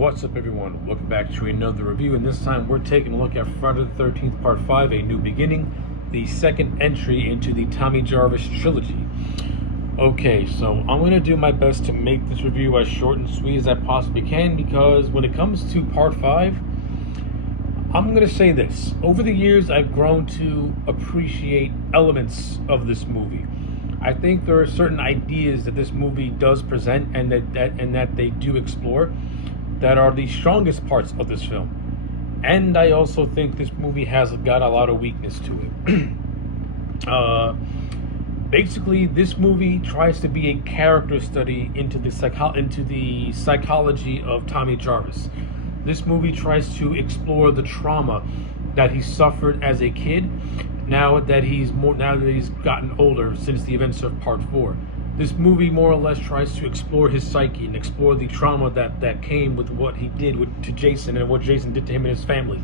What's up, everyone? Welcome back to another review, and this time we're taking a look at Friday the 13th Part 5, A New Beginning, the second entry into the Tommy Jarvis trilogy. Okay, so I'm going to do my best to make this review as short and sweet as I possibly can, because when it comes to Part 5, I'm going to say this. Over the years, I've grown to appreciate elements of this movie. I think there are certain ideas that this movie does present and that they do explore that are the strongest parts of this film. And I also think this movie has got a lot of weakness to it. Basically, this movie tries to be a character study into the psychology of Tommy Jarvis. This movie tries to explore the trauma that he suffered as a kid, now that he's gotten older since the events of Part 4. This movie more or less tries to explore his psyche and explore the trauma that came with what he did to Jason and what Jason did to him and his family.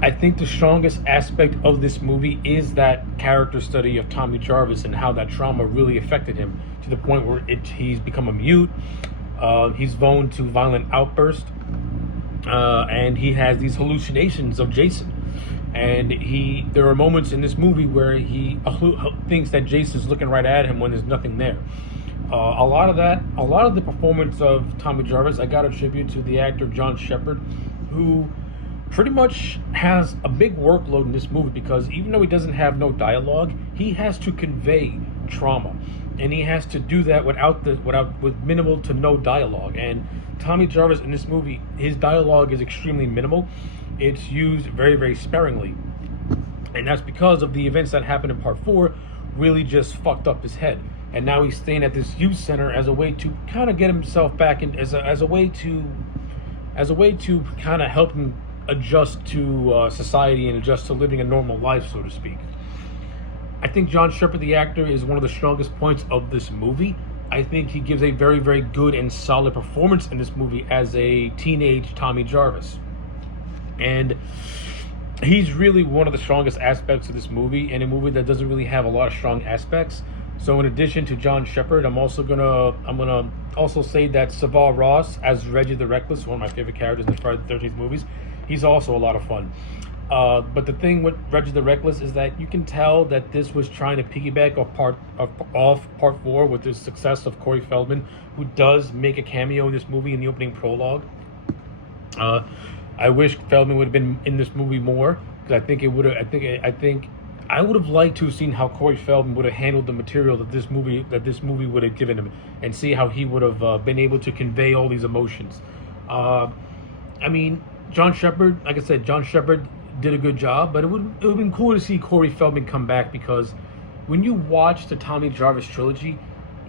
I think the strongest aspect of this movie is that character study of Tommy Jarvis and how that trauma really affected him to the point where he's become a mute. He's prone to violent outbursts, and he has these hallucinations of Jason. And there are moments in this movie where he thinks that Jason's looking right at him when there's nothing there. A lot of the performance of Tommy Jarvis, I gotta attribute to the actor John Shepherd, who pretty much has a big workload in this movie, because even though he doesn't have no dialogue, he has to convey trauma, and he has to do that with minimal to no dialogue. And Tommy Jarvis in this movie, his dialogue is extremely minimal. It's used very, very sparingly, and that's because of the events that happened in Part 4 really just fucked up his head. And now he's staying at this youth center as a way to kind of get himself back in, as a way to kind of help him adjust to society and adjust to living a normal life, so to speak. I think John Shepherd, the actor, is one of the strongest points of this movie. I think he gives a very, very good and solid performance in this movie as a teenage Tommy Jarvis. And he's really one of the strongest aspects of this movie, in a movie that doesn't really have a lot of strong aspects. So in addition to John Shepherd, I'm gonna also say that Savall Ross as Reggie the Reckless, one of my favorite characters in the Friday the 13th movies, he's also a lot of fun. But the thing with Reggie the Reckless is that you can tell that this was trying to piggyback off Part 4 with the success of Corey Feldman, who does make a cameo in this movie in the opening prologue. I wish Feldman would have been in this movie more, because I think I would have liked to have seen how Corey Feldman would have handled the material that this movie would have given him, and see how he would have been able to convey all these emotions. I mean, John Shepherd, like I said, John Shepherd did a good job, but it would have been cool to see Corey Feldman come back, because when you watch the Tommy Jarvis trilogy,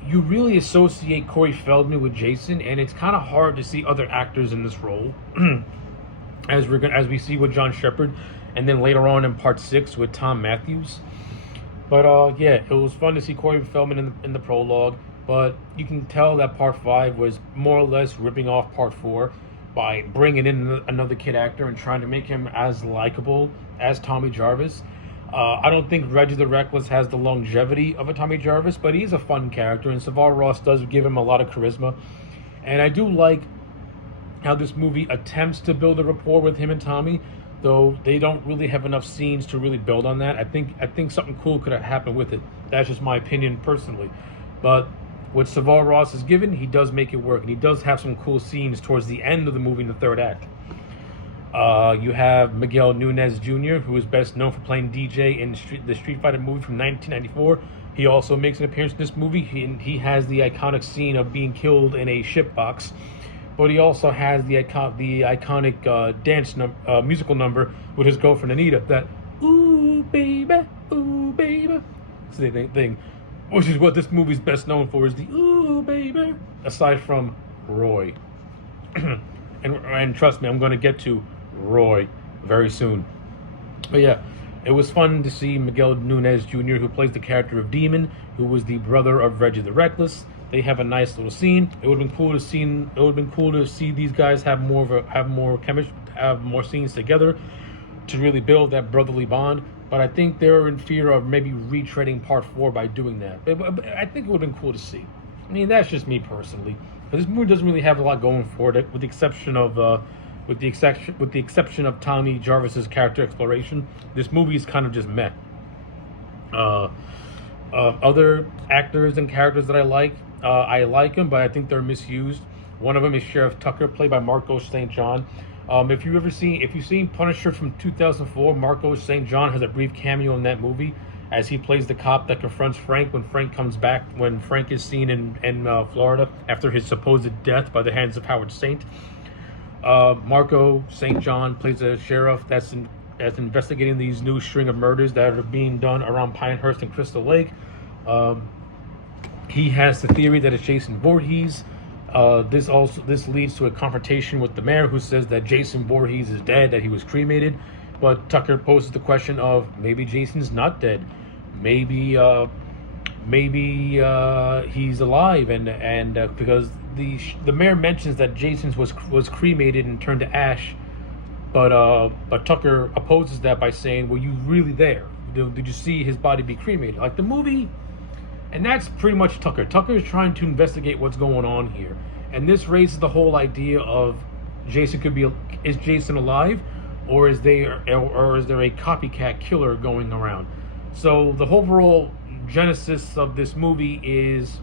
you really associate Corey Feldman with Jason, and it's kind of hard to see other actors in this role. as we see with John Shepherd, and then later on in Part 6 with Tom Matthews. But yeah, it was fun to see Corey Feldman in the prologue, but you can tell that Part 5 was more or less ripping off Part 4 by bringing in another kid actor and trying to make him as likable as Tommy Jarvis. I don't think Reggie the Reckless has the longevity of a Tommy Jarvis, but he's a fun character, and Savall Ross does give him a lot of charisma. And I do like how this movie attempts to build a rapport with him and Tommy, though they don't really have enough scenes to really build on that. I think something cool could have happened with it. That's just my opinion personally. But what Savall Ross is given, he does make it work, and he does have some cool scenes towards the end of the movie in the third act. You have Miguel Nunez Jr., who is best known for playing DJ in the Street Fighter movie from 1994. He also makes an appearance in this movie. He has the iconic scene of being killed in a ship box. But he also has the iconic musical number with his girlfriend Anita, that ooh baby, thing, which is what this movie's best known for, is the ooh baby, aside from Roy. and trust me, I'm going to get to Roy very soon. But yeah, it was fun to see Miguel Nunez Jr., who plays the character of Demon, who was the brother of Reggie the Reckless. They have a nice little scene. It would have been cool to see these guys have more chemistry, have more scenes together to really build that brotherly bond. But I think they're in fear of maybe retreading Part 4 by doing that. But I think it would have been cool to see. I mean, that's just me personally. This movie doesn't really have a lot going for it, with the exception of Tommy Jarvis's character exploration. This movie is kind of just meh. Uh, Other actors and characters that I like them, but I think they're misused. One of them is Sheriff Tucker, played by Marco St. John. If you've seen Punisher from 2004, Marco St. John has a brief cameo in that movie as he plays the cop that confronts Frank when Frank is seen in Florida after his supposed death by the hands of Howard Saint. Marco St. John plays a sheriff that's investigating these new string of murders that are being done around Pinehurst and Crystal Lake. He has the theory that it's Jason Voorhees. This leads to a confrontation with the mayor, who says that Jason Voorhees is dead, that he was cremated. But Tucker poses the question of maybe Jason's not dead, maybe he's alive, and because the mayor mentions that Jason's was cremated and turned to ash, but Tucker opposes that by saying, "Were you really there? Did you see his body be cremated?" Like the movie. And that's pretty much Tucker. Tucker is trying to investigate what's going on here. And this raises the whole idea of is Jason alive, or is there a copycat killer going around? So the overall genesis of this movie is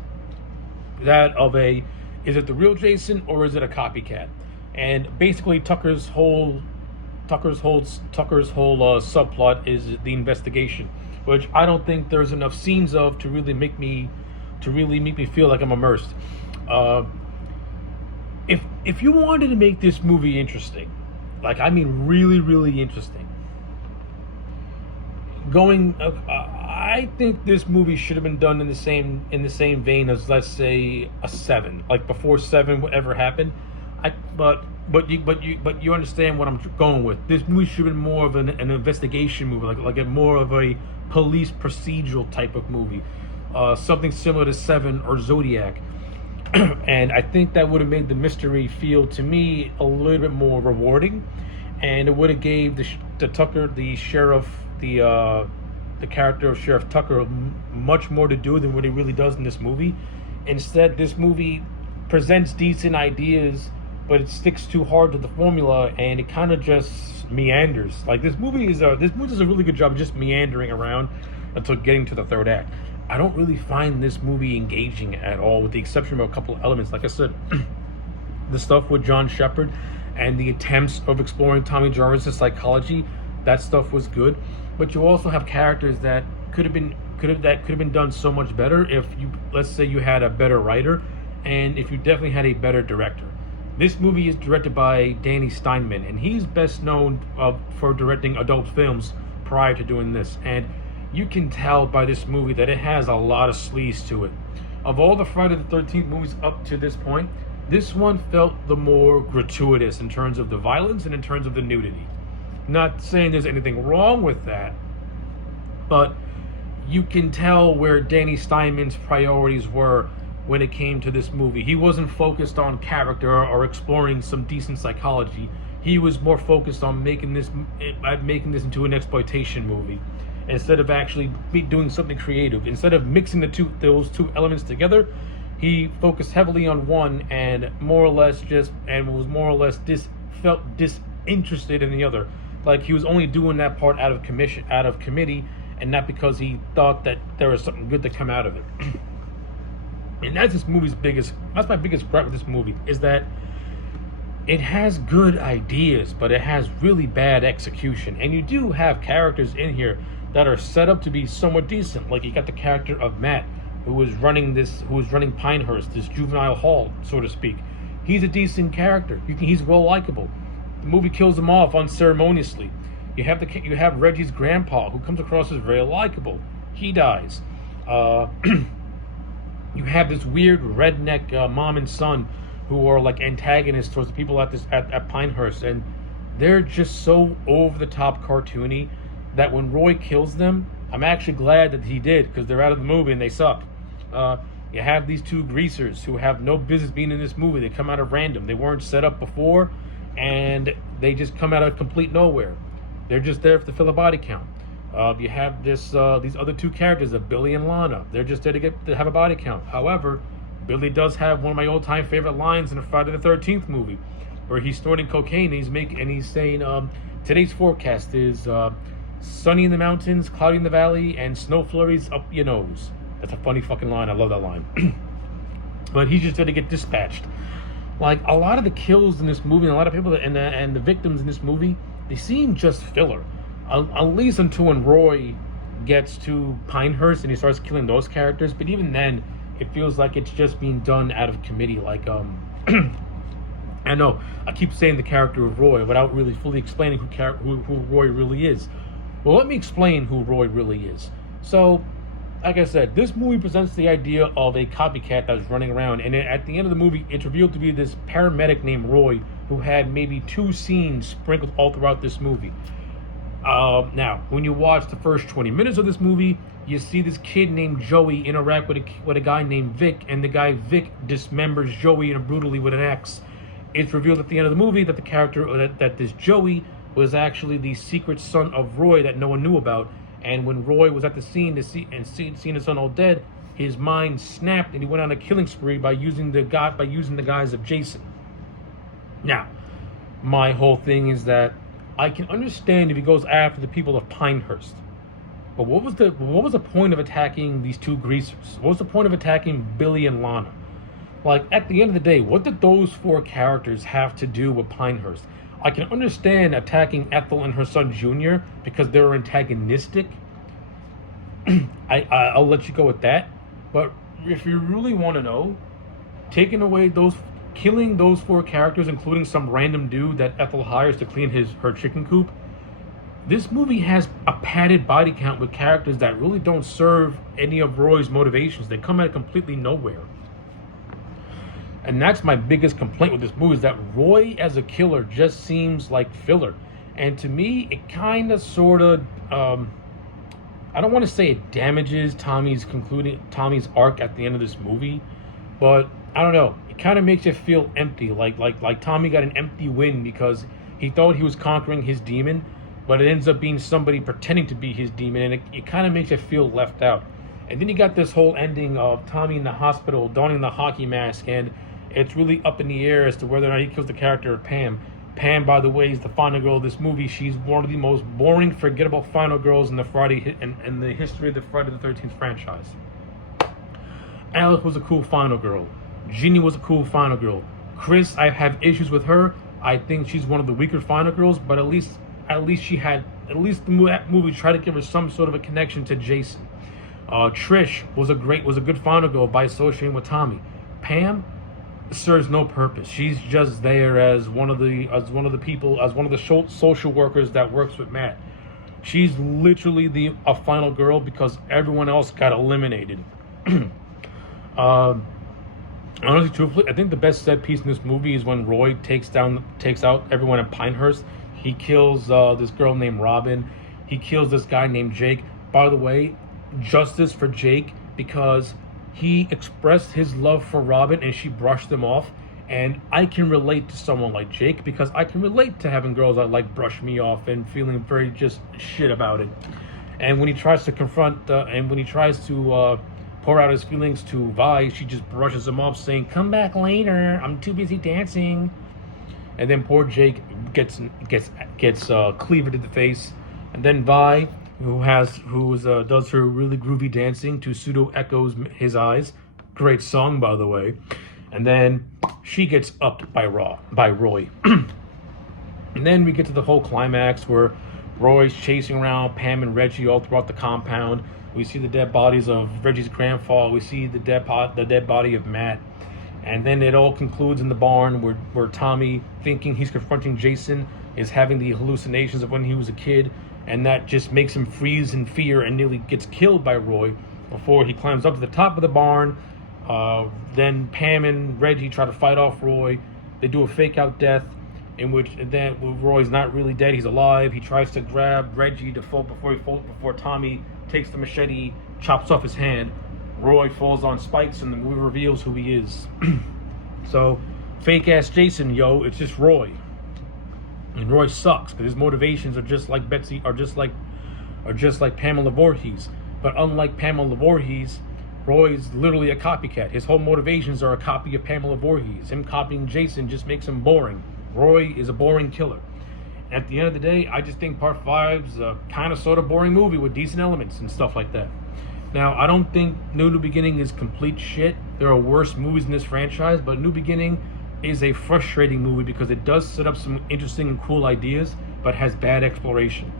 that of is it the real Jason or is it a copycat? And basically Tucker's whole subplot is the investigation, which I don't think there's enough scenes of to really make me feel like I'm immersed. If you wanted to make this movie interesting, like I mean really really interesting, I think this movie should have been done in the same vein as, let's say, a Seven, like before Seven ever happened. But you understand what I'm going with. This movie should have been more of an investigation movie, like a more of a police procedural type of movie, something similar to Seven or Zodiac. And I think that would have made the mystery feel, to me, a little bit more rewarding, and it would have gave the Tucker, the sheriff, the character of Sheriff Tucker, much more to do than what he really does in this movie. Instead, this movie presents decent ideas, but it sticks too hard to the formula, and it kind of just meanders. Like this movie does a really good job of just meandering around until getting to the third act. I don't really find this movie engaging at all, with the exception of a couple of elements. Like I said, the stuff with John Shepard and the attempts of exploring Tommy Jarvis's psychology, that stuff was good. But you also have characters that could have been done so much better if let's say you had a better writer, and if you definitely had a better director. This movie is directed by Danny Steinman, and he's best known for directing adult films prior to doing this. And you can tell by this movie that it has a lot of sleaze to it. Of all the Friday the 13th movies up to this point, this one felt the more gratuitous in terms of the violence and in terms of the nudity. Not saying there's anything wrong with that, but you can tell where Danny Steinman's priorities were when it came to this movie. He wasn't focused on character or exploring some decent psychology. He was more focused on making this into an exploitation movie, instead of actually doing something creative. Instead of mixing those two elements together, he focused heavily on one and was more or less felt disinterested in the other. Like he was only doing that part out of committee, and not because he thought that there was something good to come out of it. And that's my biggest gripe with this movie, is that it has good ideas, but it has really bad execution. And you do have characters in here that are set up to be somewhat decent. Like you got the character of Matt, who was running Pinehurst, this juvenile hall, so to speak. He's a decent character. He's well likable. The movie kills him off unceremoniously. You have Reggie's grandpa, who comes across as very likable. He dies. You have this weird redneck mom and son who are like antagonists towards the people at Pinehurst, and they're just so over the top cartoony that when Roy kills them, I'm actually glad that he did, because they're out of the movie and they suck. You have these two greasers who have no business being in this movie. They come out of random. They weren't set up before, and they just come out of complete nowhere. They're just there to fill a body count. You have these other two characters of Billy and Lana. They're just there to have a body count. However, Billy does have one of my all-time favorite lines in a Friday the 13th movie, where he's snorting cocaine and he's saying, "Today's forecast is sunny in the mountains, cloudy in the valley, and snow flurries up your nose." That's a funny fucking line. I love that line. But he's just gonna get dispatched. Like, a lot of the kills in this movie, and a lot of people and the victims in this movie, they seem just filler. At least until when Roy gets to Pinehurst and he starts killing those characters. But even then, it feels like it's just being done out of committee. Like, I know I keep saying the character of Roy without really fully explaining who Roy really is. Well, let me explain who Roy really is. So, like I said, this movie presents the idea of a copycat that's running around, and at the end of the movie, it's revealed to be this paramedic named Roy who had maybe 2 scenes sprinkled all throughout this movie. Now, when you watch the first 20 minutes of this movie, you see this kid named Joey interact with a guy named Vic, and the guy Vic dismembers Joey brutally with an axe. It's revealed at the end of the movie that the character, that this Joey was actually the secret son of Roy that no one knew about. And when Roy was at the scene seeing his son all dead, his mind snapped and he went on a killing spree by using the guise of Jason. Now, my whole thing is that I can understand if he goes after the people of Pinehurst, but what was the point of attacking these 2 greasers? What was the point of attacking Billy and Lana? Like, at the end of the day, what did those 4 characters have to do with Pinehurst? I can understand attacking Ethel and her son Junior because they were antagonistic. I'll let you go with that. But if you really want to know, killing those 4 characters, including some random dude that Ethel hires to clean her chicken coop, this movie has a padded body count with characters that really don't serve any of Roy's motivations. They come out of completely nowhere. And that's my biggest complaint with this movie, is that Roy as a killer just seems like filler. And to me, it kind of sort of, I don't want to say it damages Tommy's arc at the end of this movie, but I don't know. It kind of makes you feel empty, like Tommy got an empty win because he thought he was conquering his demon, but it ends up being somebody pretending to be his demon, and it kind of makes you feel left out. And then you got this whole ending of Tommy in the hospital donning the hockey mask, and it's really up in the air as to whether or not he kills the character of Pam. Pam, by the way, is the final girl of this movie. She's one of the most boring, forgettable final girls in the history of the Friday the 13th franchise. Alec was a cool final girl. Ginny was a cool final girl. Chris, I have issues with her. I think she's one of the weaker final girls, but at least that movie tried to give her some sort of a connection to Jason. Trish was a good final girl by associating with Tommy. Pam serves no purpose. She's just there as one of the social workers that works with Matt. She's literally a final girl because everyone else got eliminated. Honestly, truthfully, I think the best set piece in this movie is when Roy takes out everyone at Pinehurst. He kills this girl named Robin. He kills this guy named Jake. By the way, justice for Jake, because he expressed his love for Robin and she brushed him off. And I can relate to someone like Jake because I can relate to having girls that brush me off and feeling very just shit about it. And when he tries to pour out his feelings to Vi, she just brushes him off, saying, "Come back later. I'm too busy dancing." And then poor Jake gets cleavered in the face. And then Vi, who does her really groovy dancing to pseudo echoes his eyes. Great song, by the way. And then she gets upped by Roy. And then we get to the whole climax where Roy's chasing around Pam and Reggie all throughout the compound. We see the dead bodies of Reggie's grandfather. We see the dead body of Matt. And then it all concludes in the barn where Tommy, thinking he's confronting Jason, is having the hallucinations of when he was a kid. And that just makes him freeze in fear and nearly gets killed by Roy before he climbs up to the top of the barn. Then Pam and Reggie try to fight off Roy. They do a fake out death in which Roy's not really dead, he's alive. He tries to grab Reggie before Tommy takes the machete, chops off his hand. Roy falls on spikes and the movie reveals who he is. So, fake ass Jason, yo, it's just Roy. And Roy sucks because his motivations are just like Pamela Voorhees. But unlike Pamela Voorhees, Roy's literally a copycat. His whole motivations are a copy of Pamela Voorhees. Him copying Jason just makes him boring. Roy is a boring killer. At the end of the day, I just think Part 5's a kind of sort of boring movie with decent elements and stuff like that. Now, I don't think New Beginning is complete shit. There are worse movies in this franchise, but New Beginning is a frustrating movie because it does set up some interesting and cool ideas, but has bad exploration.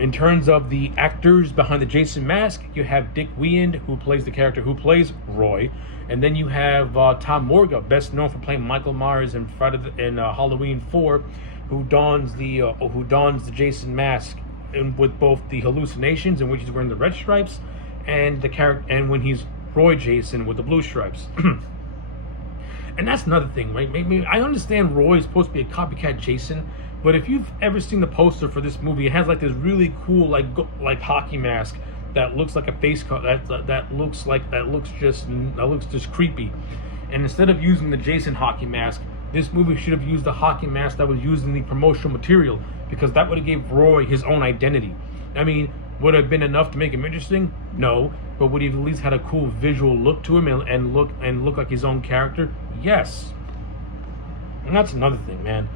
In terms of the actors behind the Jason mask, you have Dick Wieand, who plays the character who plays Roy, and then you have Tom Morga, best known for playing Michael Myers in Halloween 4, who dons the Jason mask with both the hallucinations, in which he's wearing the red stripes, and when he's Roy Jason with the blue stripes. And that's another thing, right? Maybe I understand Roy is supposed to be a copycat Jason, but if you've ever seen the poster for this movie, it has like this really cool like hockey mask that looks like a face cut that looks just creepy. And instead of using the Jason hockey mask, this movie should have used the hockey mask that was used in the promotional material, because that would have gave Roy his own identity. I mean, would it have been enough to make him interesting? No, but would he have at least had a cool visual look to him and look like his own character? Yes. And that's another thing, man.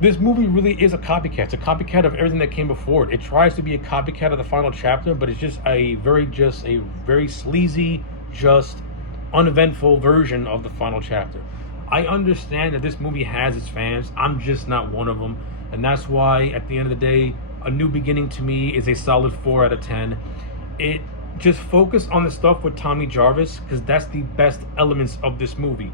This movie really is a copycat. It's a copycat of everything that came before it. It tries to be a copycat of the final chapter, but it's just a very sleazy, just uneventful version of the final chapter. I understand that this movie has its fans. I'm just not one of them, and that's why at the end of the day, A New Beginning to me is a solid 4 out of 10. It just focused on the stuff with Tommy Jarvis, because that's the best elements of this movie.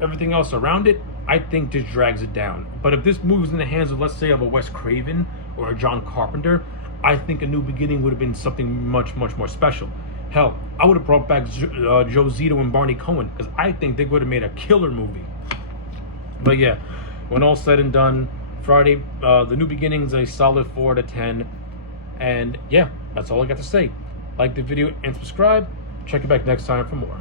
Everything else around it, I think, just drags it down. But if this movie was in the hands of, let's say, of a Wes Craven or a John Carpenter, I think A New Beginning would have been something much, much more special. Hell, I would have brought back Joe Zito and Barney Cohen, because I think they would have made a killer movie. But yeah, when all said and done, Friday, The New Beginning is a solid 4 out of 10. And yeah, that's all I got to say. Like the video and subscribe. Check you back next time for more.